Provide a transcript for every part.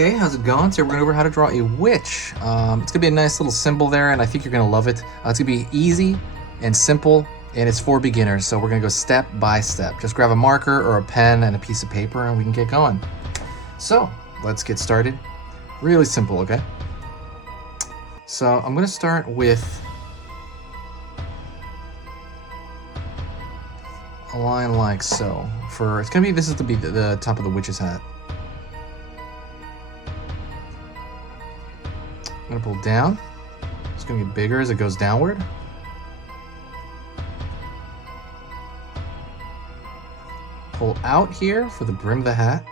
Hey, how's it going? Today we're going over how to draw a witch. It's going to be a nice little symbol there, and I think you're going to love it. It's going to be easy and simple, and it's for beginners, so we're going to go step by step. Just grab a marker or a pen and a piece of paper, and we can get going. So, let's get started. Really simple, okay? So, I'm going to start with a line like so. It's going to be, this is to be the top of the witch's hat. I'm gonna pull down. It's gonna get bigger as it goes downward. Pull out here for the brim of the hat.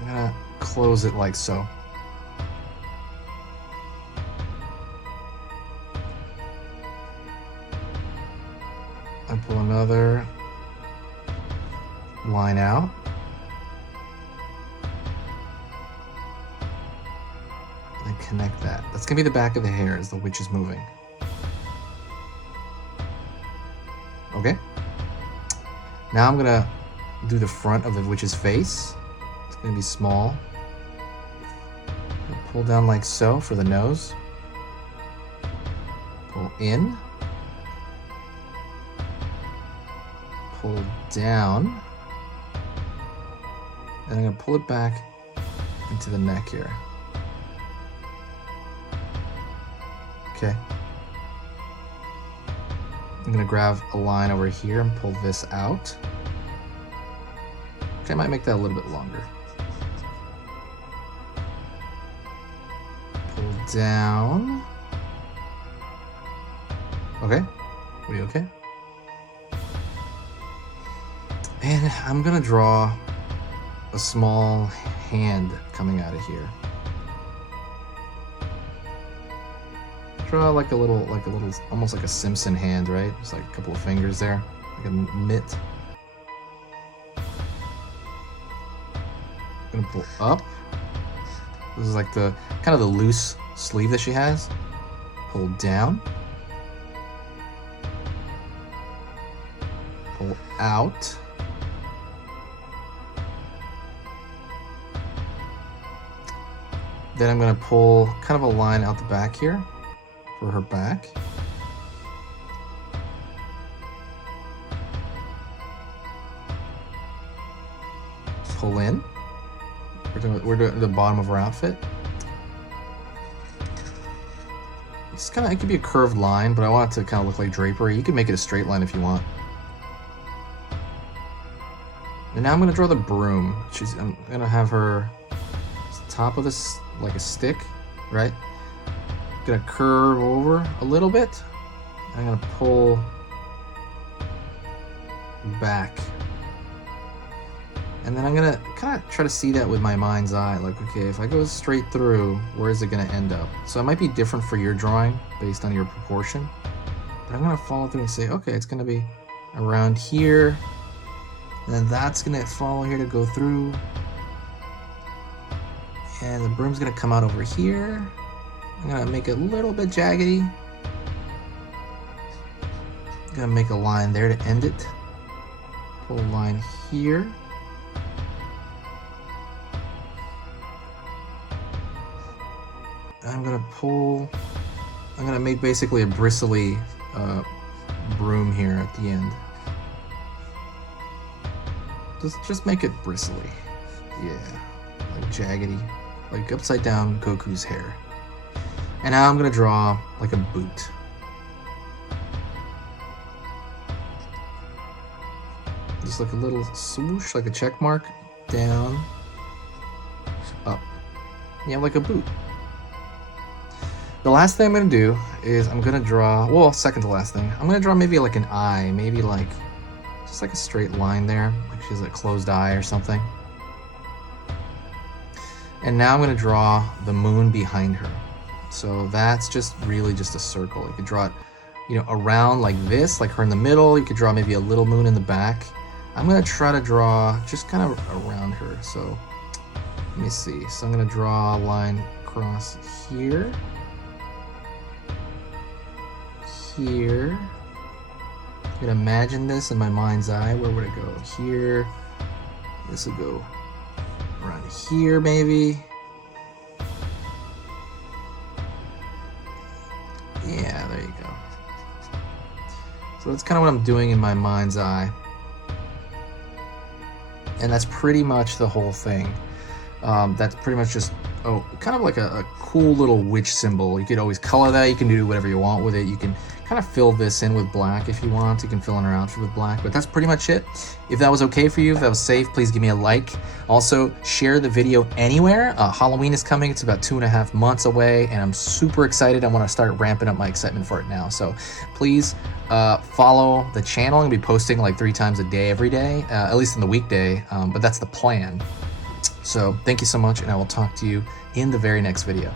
I'm gonna close it like so. I pull another line out. Connect that. That's gonna be the back of the hair as the witch is moving. Okay. Now I'm gonna do the front of the witch's face. It's gonna be small. Pull down like so for the nose. Pull in. Pull down. And I'm gonna pull it back into the neck here. Okay. I'm gonna grab a line over here and pull this out. Okay, I might make that a little bit longer. Pull down. Okay, are we okay? And I'm gonna draw a small hand coming out of here. Draw like a little, almost like a Simpson hand, right? Just like a couple of fingers there, like a mitt. I'm gonna pull up. This is like the kind of the loose sleeve that she has. Pull down. Pull out. Then I'm gonna pull kind of a line out the back here for her back. Pull in. We're doing the bottom of her outfit. It's kind of, it could be a curved line, but I want it to kind of look like drapery. You can make it a straight line if you want. And now I'm gonna draw the broom. I'm gonna have her top of this like a stick, right? Gonna curve over a little bit. I'm gonna pull back. And then I'm gonna kind of try to see that with my mind's eye. Like, okay, if I go straight through, where is it gonna end up? So it might be different for your drawing based on your proportion. But I'm gonna follow through and say, okay, it's gonna be around here. And then that's gonna follow here to go through. And the broom's gonna come out over here. I'm gonna make it a little bit jaggedy. I'm gonna make a line there to end it. Pull a line here. I'm gonna make basically a bristly broom here at the end. Just make it bristly. Yeah, like jaggedy, like upside down Goku's hair. And now I'm gonna draw like a boot. Just like a little swoosh, like a check mark, down, up. Yeah, like a boot. The last thing I'm gonna do is I'm gonna draw, well, second to last thing, I'm gonna draw maybe like an eye, maybe like, just like a straight line there, like she has a closed eye or something. And now I'm gonna draw the moon behind her. So that's just really just a circle. You could draw it, you know, around like this, like her in the middle. You could draw maybe a little moon in the back. I'm gonna try to draw just kind of around her. So let me see. So I'm gonna draw a line across here. Here. I'm gonna imagine this in my mind's eye. Where would it go? Here. This will go around here, maybe. Yeah, there you go. So that's kind of what I'm doing in my mind's eye. And that's pretty much the whole thing. That's pretty much just, kind of like a cool little witch symbol. You could always color that. You can do whatever you want with it. You can kind of fill this in with black if you want. You can fill in her outfit with black, but that's pretty much it. If that was okay for you, if that was safe, please give me a like. Also, share the video anywhere. Halloween is coming. It's about 2.5 months away, and I'm super excited. I want to start ramping up my excitement for it now. So please follow the channel. I'm going to be posting like 3 times a day every day, at least in the weekday, but that's the plan. So thank you so much, and I will talk to you in the very next video.